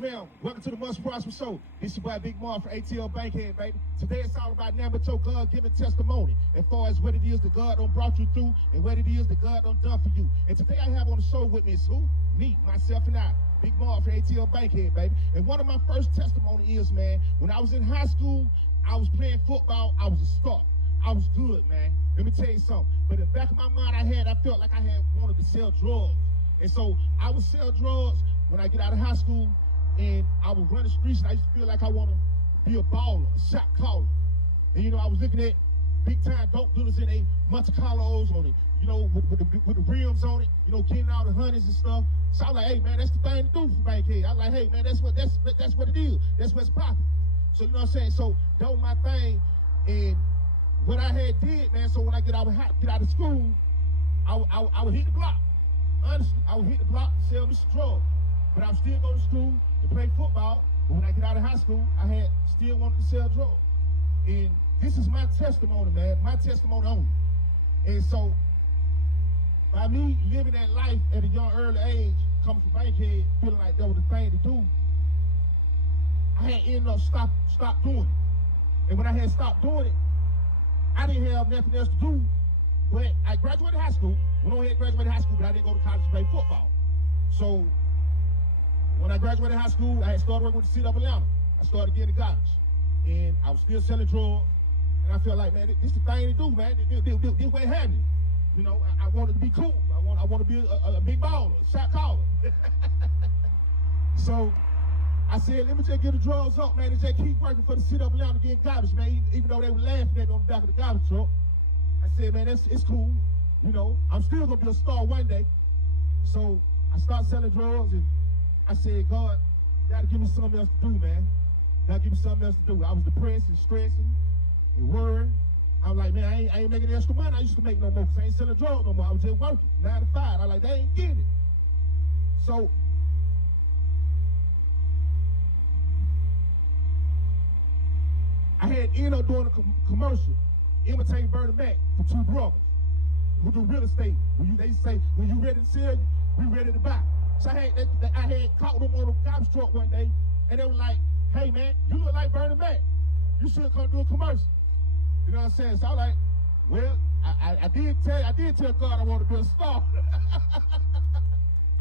Welcome to the Must Prosper Show. This your boy Big Marc from ATL Bankhead, baby. Today it's all about nothing but your God-given testimony as far as what it is that God done brought you through and what it is that God done done for you. And today I have on the show with me is who? Me, myself, and I. Big Marc from ATL Bankhead, baby. And one of my first testimony is, man, when I was in high school, I was playing football. I was a star. I was good, man. Let me tell you something. But in the back of my mind, I felt like I had wanted to sell drugs. And so I would sell drugs when I get out of high school. And I would run the streets, and I used to feel like I want to be a baller, a shot caller. And, you know, I was looking at big-time dope dealers in a Monte Carlos on it, you know, with the rims on it, you know, getting all the honeys and stuff. So I was like, hey, man, that's the thing to do for Bankhead. I was like, hey, man, that's what it is. That's what's popping. So, you know what I'm saying? So that was my thing. And what I had did, man, so when I get out of school, I would hit the block. Honestly, I would hit the block and sell me some drugs. But I would still go to school and play football. But when I get out of high school, I still wanted to sell drugs. And this is my testimony, man. My testimony only. And so, by me living that life at a young, early age, coming from Bankhead, feeling like that was the thing to do, I had ended up stop doing it. And when I had stopped doing it, I didn't have nothing else to do. But I graduated high school. Went on ahead and graduated high school, but I didn't go to college to play football. So, when I graduated high school, I had started working with the city of Atlanta. I started getting to college. And I was still selling drugs. And I felt like, man, this is the thing to do, man. This way happening. You know, I wanted to be cool. I want to be a big baller, a shot caller. So I said, let me just get the drugs up, man, and just keep working for the city of Atlanta getting garbage, man. Even though they were laughing at me on the back of the garbage truck. I said, man, it's cool. You know, I'm still going to be a star one day. So I started selling drugs, and I said, God, you gotta give me something else to do, man. You gotta give me something else to do. I was depressed and stressing and worried. I was like, man, I ain't making extra money I used to make no more, because I ain't selling drugs no more. I was just working 9 to 5. I was like, they ain't getting it. So I had ended up doing a commercial, imitating Bernie Mac for two brothers who do real estate. They say, when you ready to sell, we ready to buy. So I had caught them on a garbage truck one day, and they were like, hey, man, you look like Bernie Mac. You should come do a commercial. You know what I'm saying? So I was like, well, I did tell God I want to be a star.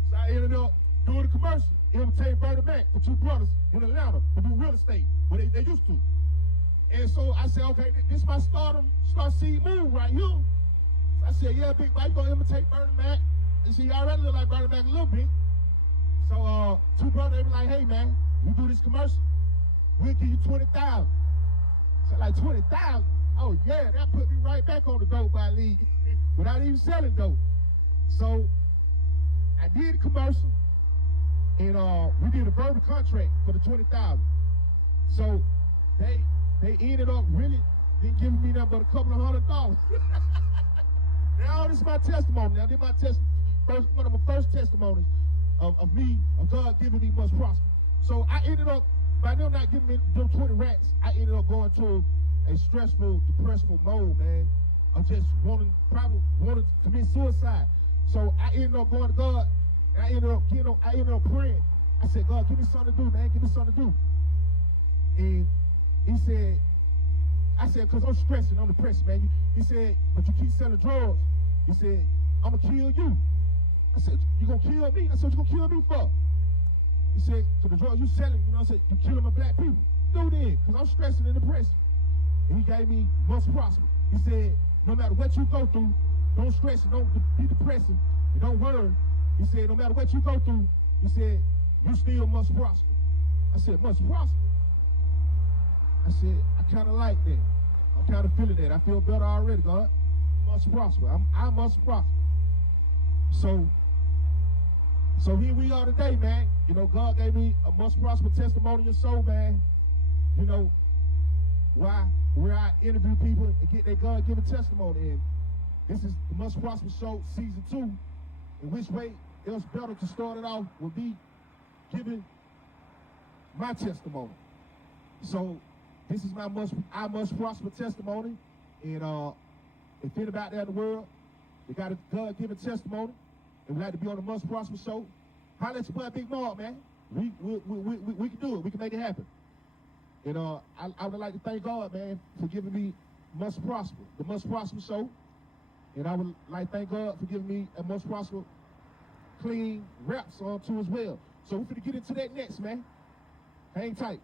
So I ended up doing a commercial, imitating Bernie Mac for two brothers in Atlanta who do real estate, what they used to. And so I said, okay, this is my start seed move right here. So I said, yeah, big boy, you gonna imitate Bernie Mac? And see, I already look like Bernie Mac a little bit. So two brothers, they were like, hey, man, you do this commercial, we'll give you $20,000. So like, $20,000? Oh, yeah, that put me right back on the dope by league without even selling dope. So I did the commercial, and we did a verbal contract for the $20,000. So they ended up really didn't give me nothing but a couple of $100. Now this is my testimony. Now this is my one of my first testimonies of me, of God giving me much prosper. So I ended up, by them not giving me them 20 racks, I ended up going to a stressful, depressive mode, man. I just wanted to commit suicide. So I ended up going to God, and I ended up praying. I said, God, give me something to do, man. Give me something to do. And he said, I said, because I'm stressing, I'm depressed, man. He said, but you keep selling drugs. He said, I'm going to kill you. I said, you going to kill me? I said, what you going to kill me for? He said, so the drugs you selling, you know what I'm saying, you killing my black people. Do then, because I'm stressing and depressed. And he gave me must prosper. He said, no matter what you go through, don't stress and don't be depressing, and don't worry. He said, no matter what you go through, he said, you still must prosper. I said, must prosper? I said, I kind of like that. I'm kind of feeling that. I feel better already, God. Must prosper. I must prosper. So here we are today, man. You know, God gave me a must prosper testimonial soul, man. You know, where I interview people and get their God-given testimony. And this is the Must Prosper Show, Season 2. In which way else better to start it off would be giving my testimony. So this is I must prosper testimony. And if anybody out there in the world, they got a God-given testimony, and would like to be on the Must Prosper Show, holla at your boy Big Marc, man. We can do it. We can make it happen. And I would like to thank God, man, for giving me Must Prosper, the Must Prosper show. And I would like to thank God for giving me a Must Prosper clean rap song too as well. So we're going to get into that next, man. Hang tight.